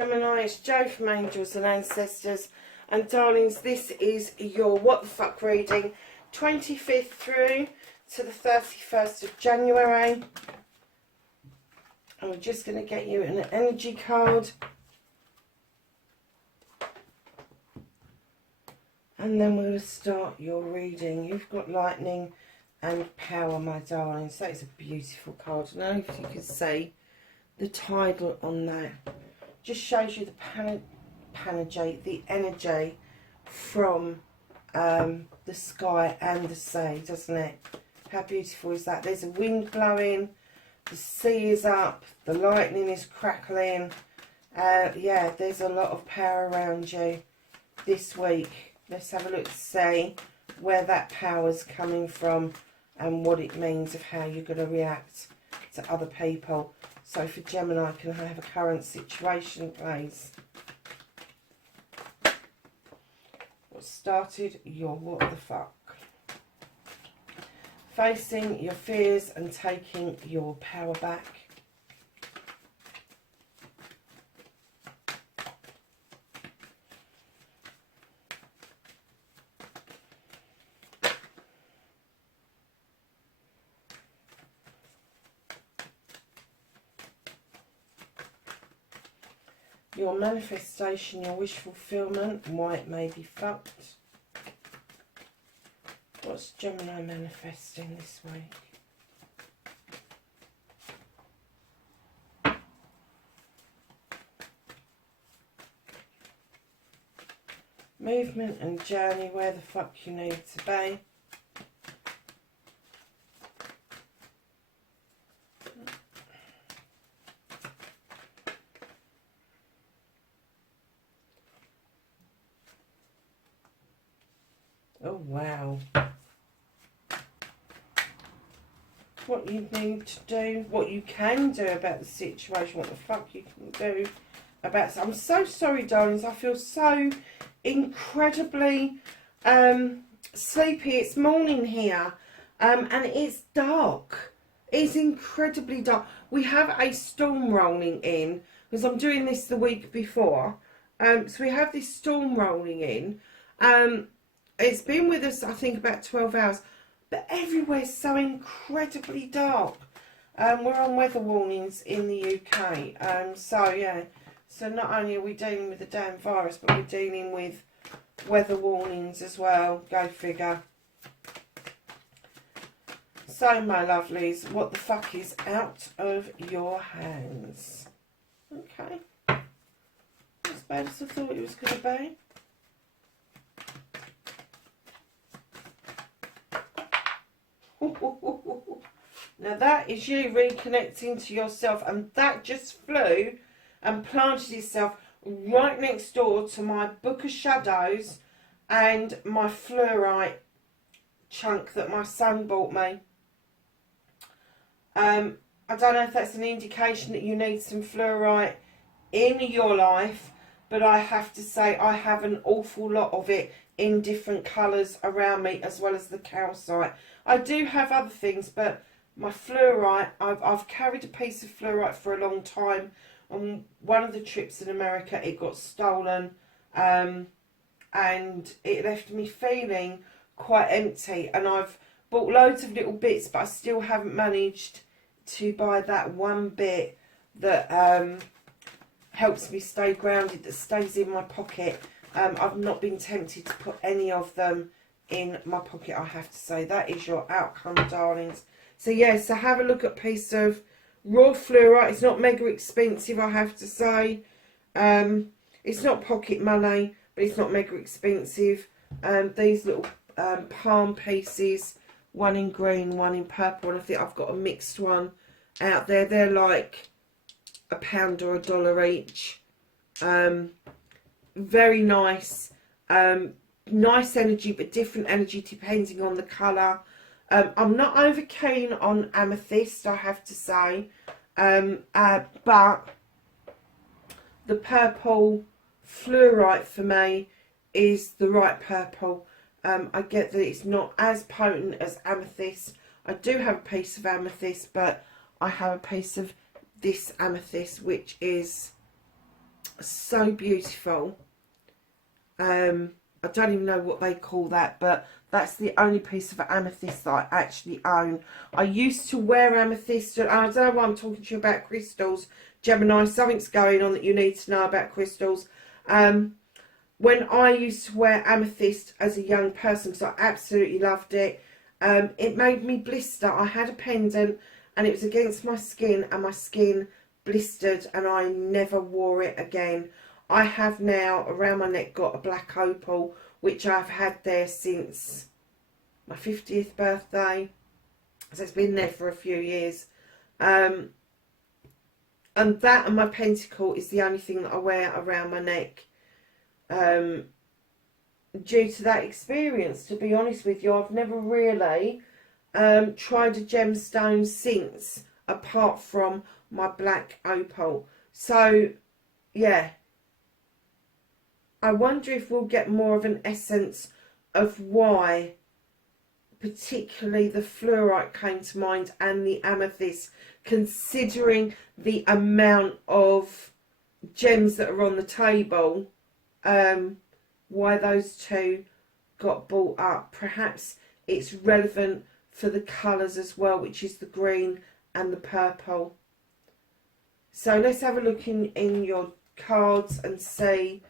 Gemini, it's Jo from Angels and Ancestors, and darlings, this is your what the fuck reading, 25th through to the 31st of January. And we're just going to get you an energy card, and then we'll start your reading. You've got lightning and power, my darlings. That is a beautiful card. I don't know if you can see the title on that. Just shows you the panage, the energy from the sky and the sea, doesn't it? How beautiful is that? There's a wind blowing, the sea is up, the lightning is crackling. Yeah, there's a lot of power around you this week. Let's have a look to see where that power's coming from and what it means of how you're going to react to other people. So for Gemini, can I have a current situation, please? What started your what the fuck? Facing your fears and taking your power back. Your manifestation, your wish fulfillment, and why it may be fucked. What's Gemini manifesting this week? Movement and journey, where the fuck you need to be. Oh, wow. What you need to do, what you can do about the situation, what the fuck you can do about it. I'm so sorry, darlings. I feel so incredibly sleepy. It's morning here, and it's dark. It's incredibly dark. We have a storm rolling in, because I'm doing this the week before. So we have this storm rolling in. It's been with us, I think, about 12 hours. But everywhere's so incredibly dark. We're on weather warnings in the UK. So, yeah. So not only are we dealing with the damn virus, but we're dealing with weather warnings as well. Go figure. So, my lovelies, what the fuck is out of your hands? Okay. Not as bad as I thought it was going to be. Now that is you reconnecting to yourself, and that just flew and planted itself right next door to my Book of Shadows and my fluorite chunk that my son bought me. I don't know if that's an indication that you need some fluorite in your life, but I have to say I have an awful lot of it in different colours around me, as well as the calcite. I do have other things, but my fluorite, I've carried a piece of fluorite for a long time. On one of the trips in America, it got stolen, and it left me feeling quite empty. And I've bought loads of little bits, but I still haven't managed to buy that one bit that helps me stay grounded, that stays in my pocket. I've not been tempted to put any of them in my pocket, I have to say. That is your outcome, darlings. So, yeah, so have a look at a piece of raw fluorite. It's not mega expensive, I have to say. It's not pocket money, but it's not mega expensive. These little palm pieces, one in green, one in purple, and I think I've got a mixed one out there. They're like £1 or $1 each. Very nice. Nice energy, but different energy depending on the colour. I'm not over keen on amethyst, I have to say. But the purple fluorite for me is the right purple. I get that it's not as potent as amethyst. I do have a piece of amethyst, but I have a piece of this amethyst, which is so beautiful. I don't even know what they call that, but that's the only piece of amethyst that I actually own. I used to wear amethyst, and I don't know why I'm talking to you about crystals, Gemini. Something's going on that you need to know about crystals. When I used to wear amethyst as a young person, because I absolutely loved it, it made me blister. I had a pendant and it was against my skin, and my skin blistered, and I never wore it again. I have now around my neck got a black opal, which I've had there since my 50th birthday. So it's been there for a few years. And that and my pentacle is the only thing that I wear around my neck. Due to that experience, to be honest with you, I've never really tried a gemstone since, apart from my black opal. So, yeah. I wonder if we'll get more of an essence of why particularly the fluorite came to mind and the amethyst, considering the amount of gems that are on the table, why those two got brought up. Perhaps it's relevant for the colours as well, which is the green and the purple. So let's have a look in your cards and see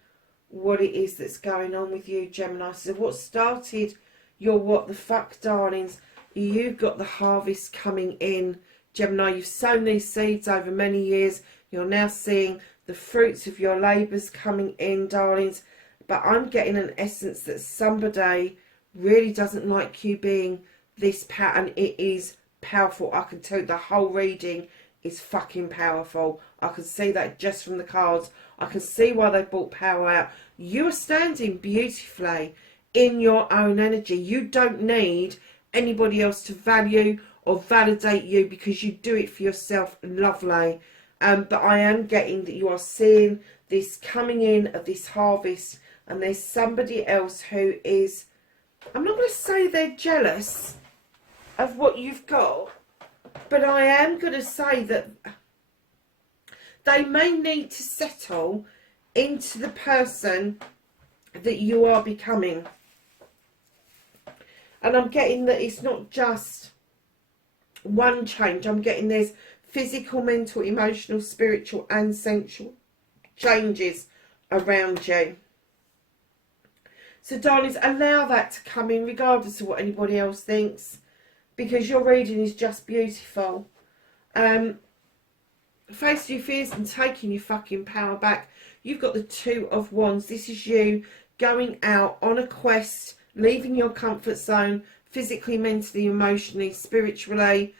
what it is that's going on with you, Gemini. So what started your what the fuck, darlings? You've got the harvest coming in, Gemini. You've sown these seeds over many years. You're now seeing the fruits of your labours coming in, darlings. But I'm getting an essence that somebody really doesn't like you being this pattern. It is powerful. I can tell you the whole reading is fucking powerful. I can see that just from the cards. I can see why they brought power out. You are standing beautifully in your own energy. You don't need anybody else to value or validate you, because you do it for yourself. Lovely. But I am getting that you are seeing this coming in of this harvest, and there's somebody else who is, I'm not going to say they're jealous of what you've got, but I am going to say that they may need to settle into the person that you are becoming. And I'm getting that it's not just one change. I'm getting there's physical, mental, emotional, spiritual and sensual changes around you. So, darlings, allow that to come in regardless of what anybody else thinks, because your reading is just beautiful. Face your fears and taking your fucking power back. You've got the Two of Wands. This is you going out on a quest, leaving your comfort zone, physically, mentally, emotionally, spiritually,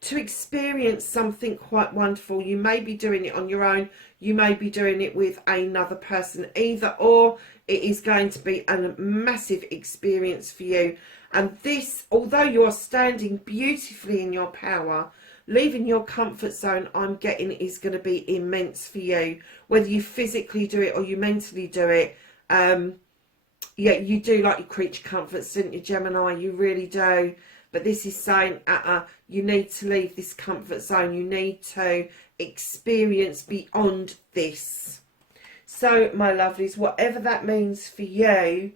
to experience something quite wonderful. You may be doing it on your own. You may be doing it with another person. Either or, it is going to be a massive experience for you. And this, although you are standing beautifully in your power, leaving your comfort zone, I'm getting, is going to be immense for you. Whether you physically do it or you mentally do it. Yeah, you do like your creature comforts, don't you, Gemini? You really do. But this is saying, you need to leave this comfort zone. You need to experience beyond this. So, my lovelies, whatever that means for you,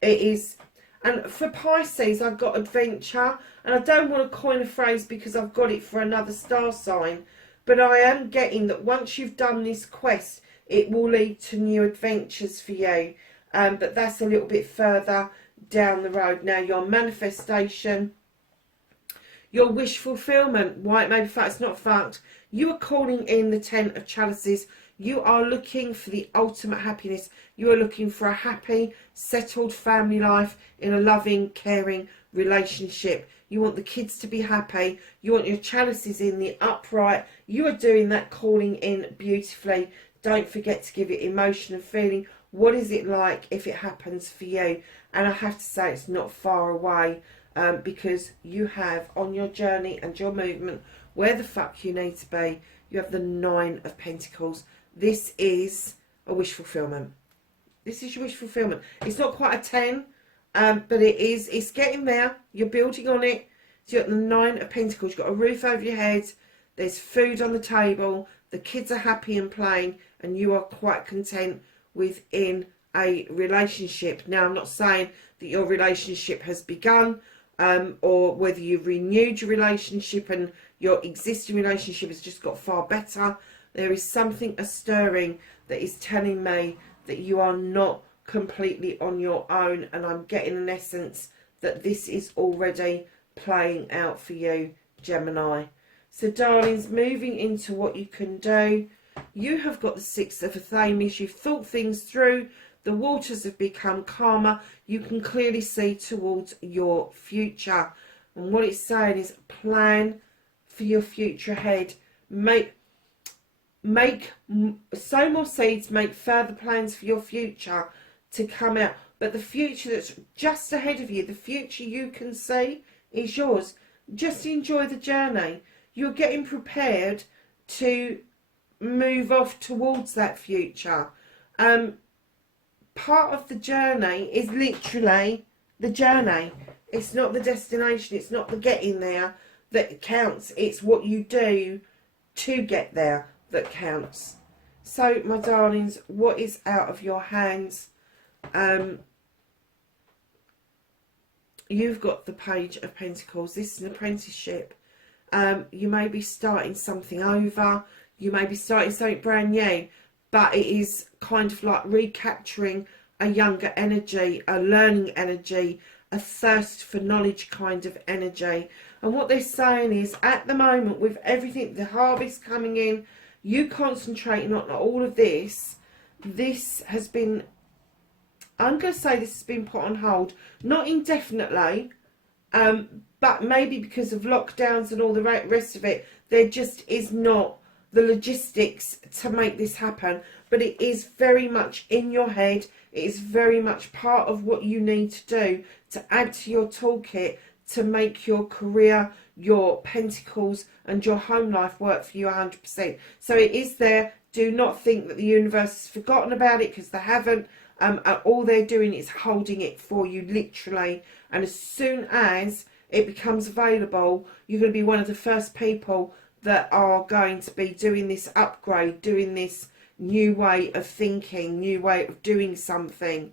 it is. And for Pisces, I've got adventure. And I don't want to coin a phrase because I've got it for another star sign. But I am getting that once you've done this quest, it will lead to new adventures for you. But that's a little bit further down the road. Now, your manifestation, your wish fulfillment, why it may be fact, it's not fact. You are calling in the Ten of Chalices. You are looking for the ultimate happiness. You are looking for a happy, settled family life in a loving, caring relationship. You want the kids to be happy. You want your chalices in the upright. You are doing that calling in beautifully. Don't forget to give it emotion and feeling. What is it like if it happens for you? And I have to say it's not far away, because you have on your journey and your movement where the fuck you need to be. You have the 9 of Pentacles. This is a wish fulfillment. This is your wish fulfillment. It's not quite a 10, but it's getting there. You're building on it. So you've got the 9 of Pentacles. You've got a roof over your head. There's food on the table. The kids are happy and playing, and you are quite content within a relationship. Now, I'm not saying that your relationship has begun, or whether you've renewed your relationship and your existing relationship has just got far better. There is something stirring that is telling me that you are not completely on your own, and I'm getting an essence that this is already playing out for you, Gemini. So, darlings, moving into what you can do, you have got the 6 of Athames. You've thought things through. The waters have become calmer. You can clearly see towards your future. And what it's saying is plan for your future ahead. Sow more seeds, make further plans for your future to come out. But the future that's just ahead of you, the future you can see, is yours. Just enjoy the journey. You're getting prepared to move off towards that future. Part of the journey is literally the journey. It's not the destination. It's not the getting there that counts. It's what you do to get there that counts. So, my darlings, what is out of your hands? You've got the Page of Pentacles. This is an apprenticeship. You may be starting something over. You may be starting something brand new. But it is kind of like recapturing a younger energy, a learning energy, a thirst for knowledge kind of energy. And what they're saying is, at the moment, with everything, the harvest coming in, you concentrating on all of this, this has been, I'm going to say this has been put on hold. Not indefinitely, but maybe because of lockdowns and all the rest of it, there just is not the logistics to make this happen. But it is very much in your head. It is very much part of what you need to do to add to your toolkit to make your career, your pentacles and your home life work for you 100%. So it is there. Do not think that the universe has forgotten about it, because they haven't. All they're doing is holding it for you, literally. And as soon as it becomes available, you're going to be one of the first people that are going to be doing this upgrade, doing this new way of thinking, new way of doing something.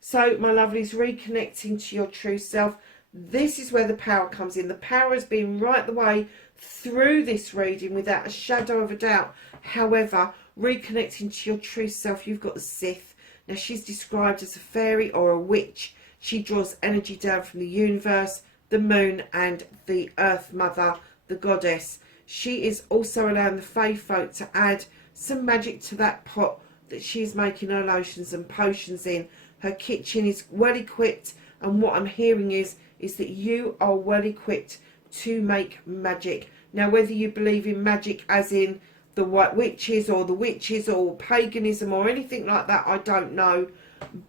So, my lovelies, reconnecting to your true self. This is where the power comes in. The power has been right the way through this reading without a shadow of a doubt. However, reconnecting to your true self, you've got the Sith. Now, she's described as a fairy or a witch. She draws energy down from the universe, the moon and the earth mother, the goddess. She is also allowing the fae folk to add some magic to that pot that she's making her lotions and potions in. Her kitchen is well equipped, and what I'm hearing is that you are well equipped to make magic. Now, whether you believe in magic as in the white witches or the witches or paganism or anything like that, I don't know.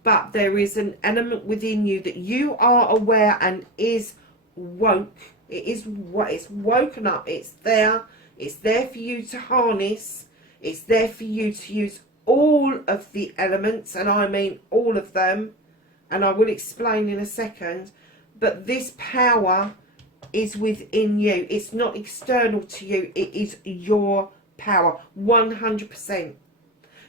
But there is an element within you that you are aware and is woke. It's woken up. It's there. It's there for you to harness. It's there for you to use all of the elements, and I mean all of them. And I will explain in a second. But this power is within you. It's not external to you. It is your power, 100%.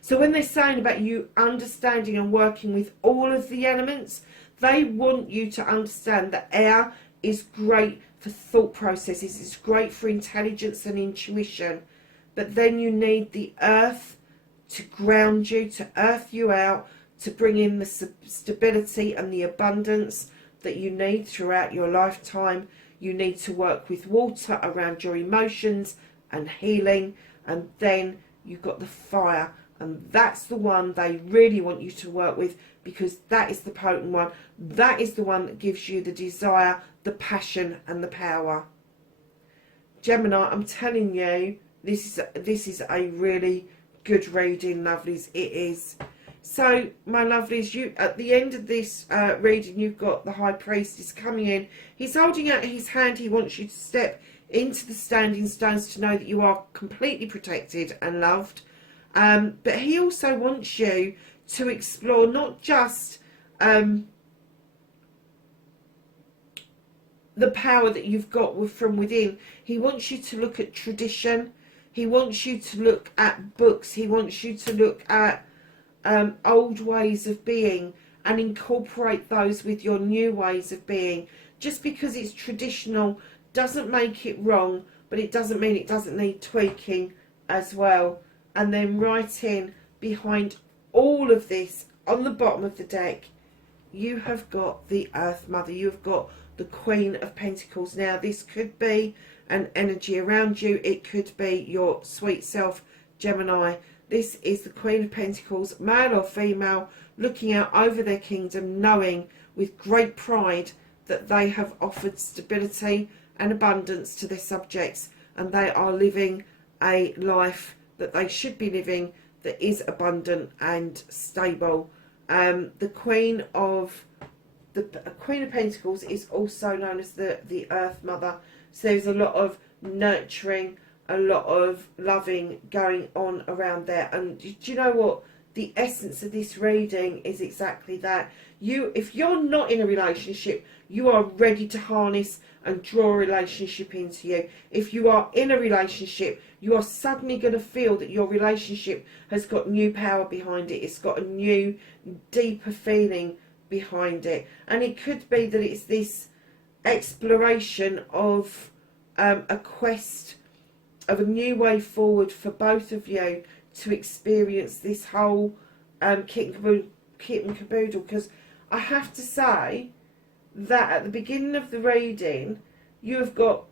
So when they're saying about you understanding and working with all of the elements, they want you to understand that air is great for thought processes. It's great for intelligence and intuition. But then you need the earth to ground you, to earth you out, to bring in the stability and the abundance that you need throughout your lifetime. You need to work with water around your emotions and healing. And then you've got the fire. And that's the one they really want you to work with, because that is the potent one. That is the one that gives you the desire, the passion and the power. Gemini, I'm telling you, this is a really good reading, lovelies. It is. So, my lovelies, you at the end of this reading, you've got the High Priest is coming in. He's holding out his hand. He wants you to step into the standing stones to know that you are completely protected and loved. But he also wants you to explore not just the power that you've got from within. He wants you to look at tradition. He wants you to look at books. He wants you to look at old ways of being and incorporate those with your new ways of being. Just because it's traditional doesn't make it wrong, but it doesn't mean it doesn't need tweaking as well. And then right in behind all of this, on the bottom of the deck, you have got the Earth Mother. You've got the Queen of Pentacles. Now, this could be an energy around you. It could be your sweet self, Gemini. This is the Queen of Pentacles, male or female, looking out over their kingdom, knowing with great pride that they have offered stability and abundance to their subjects, and they are living a life that they should be living that is abundant and stable. The Queen of Pentacles is also known as the Earth Mother. So there's a lot of nurturing, a lot of loving going on around there. And do you know what? The essence of this reading is exactly that. If you're not in a relationship, you are ready to harness and draw a relationship into you. If you are in a relationship, you are suddenly going to feel that your relationship has got new power behind it. It's got a new, deeper feeling behind it. And it could be that it's this exploration of a quest of a new way forward for both of you to experience this whole kit and caboodle. Because I have to say that at the beginning of the reading, you have got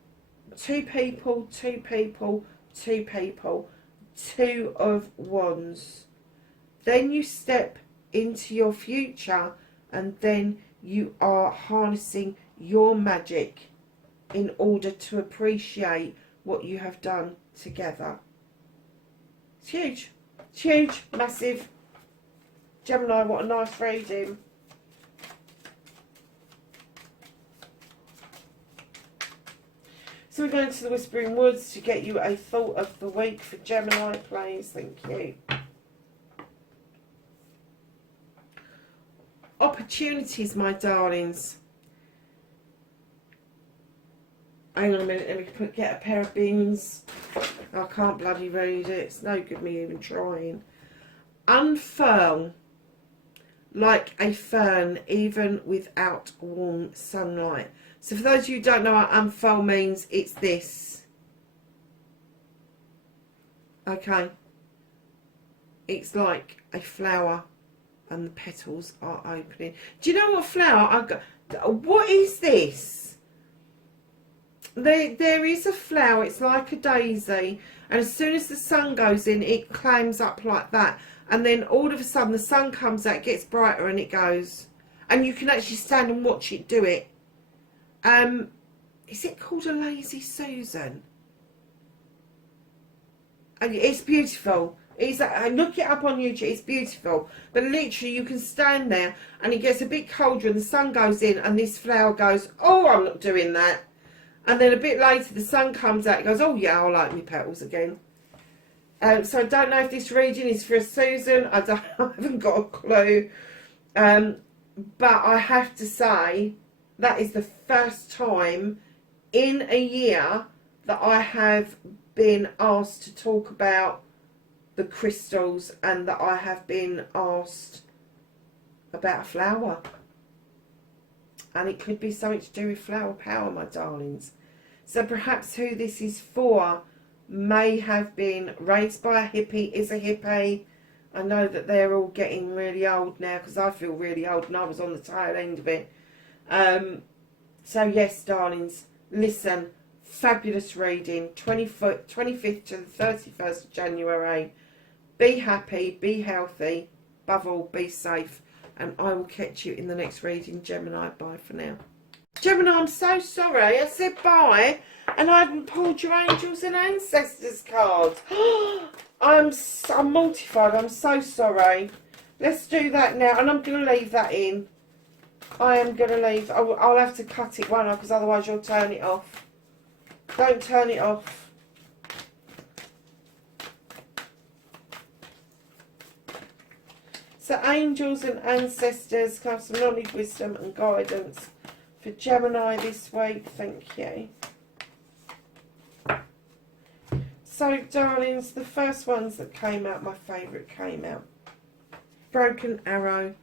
two people, two people, two people, Two of Wands. Then you step into your future, and then you are harnessing your magic in order to appreciate what you have done together. It's huge. It's huge. Massive. Gemini, what a nice reading. So we're going to the Whispering Woods to get you a thought of the week for Gemini, please. Thank you. Opportunities, my darlings. Hang on a minute, let me get a pair of bins. I can't bloody read it. It's no good me even trying. Unfurl like a fern, even without warm sunlight. So for those of you who don't know what unfurl means, it's this. Okay. It's like a flower and the petals are opening. Do you know what flower I've got? What is this? There is a flower. It's like a daisy. And as soon as the sun goes in, it climbs up like that. And then all of a sudden the sun comes out, gets brighter, and it goes. And you can actually stand and watch it do it. Is it called a Lazy Susan? And it's beautiful. Look it up on YouTube. It's beautiful. But literally, you can stand there, and it gets a bit colder, and the sun goes in, and this flower goes, "Oh, I'm not doing that." And then a bit later, the sun comes out. It goes, "Oh yeah, I like my petals again." So I don't know if this reading is for a Susan. I haven't got a clue. But I have to say, that is the first time in a year that I have been asked to talk about the crystals, and that I have been asked about a flower. And it could be something to do with flower power, my darlings. So perhaps who this is for may have been raised by a hippie, is a hippie. I know that they're all getting really old now, because I feel really old and I was on the tail end of it. So yes, darlings, listen, fabulous reading, 25th to the 31st of January. Be happy, be healthy, above all, be safe. And I will catch you in the next reading, Gemini. Bye for now. Gemini, I'm so sorry. I said bye, and I haven't pulled your Angels and Ancestors card. I'm mortified. I'm so sorry. Let's do that now, and I'm going to leave that in. I am going to leave. I'll have to cut it, won't I? Because otherwise you'll turn it off. Don't turn it off. So angels and ancestors, can have some knowledge, wisdom and guidance for Gemini this week. Thank you. So, darlings, the first ones that came out, my favourite came out. Broken Arrow.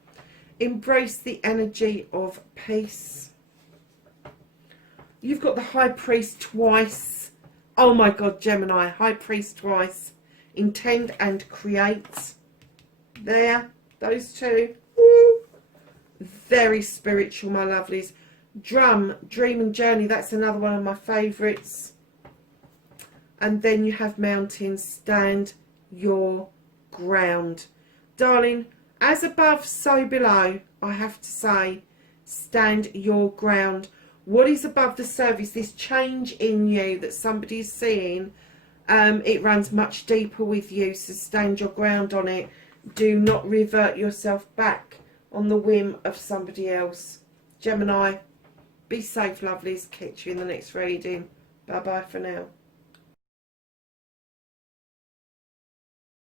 Embrace the energy of peace. You've got the High Priest twice. Oh my God, Gemini. High Priest twice. Intend and create. There. Those two. Woo. Very spiritual, my lovelies. Drum, Dream and Journey. That's another one of my favourites. And then you have Mountains. Stand your ground. Darling, as above, so below. I have to say, stand your ground. What is above the surface, this change in you that somebody is seeing, it runs much deeper with you, so stand your ground on it. Do not revert yourself back on the whim of somebody else. Gemini, be safe, lovelies. Catch you in the next reading. Bye-bye for now.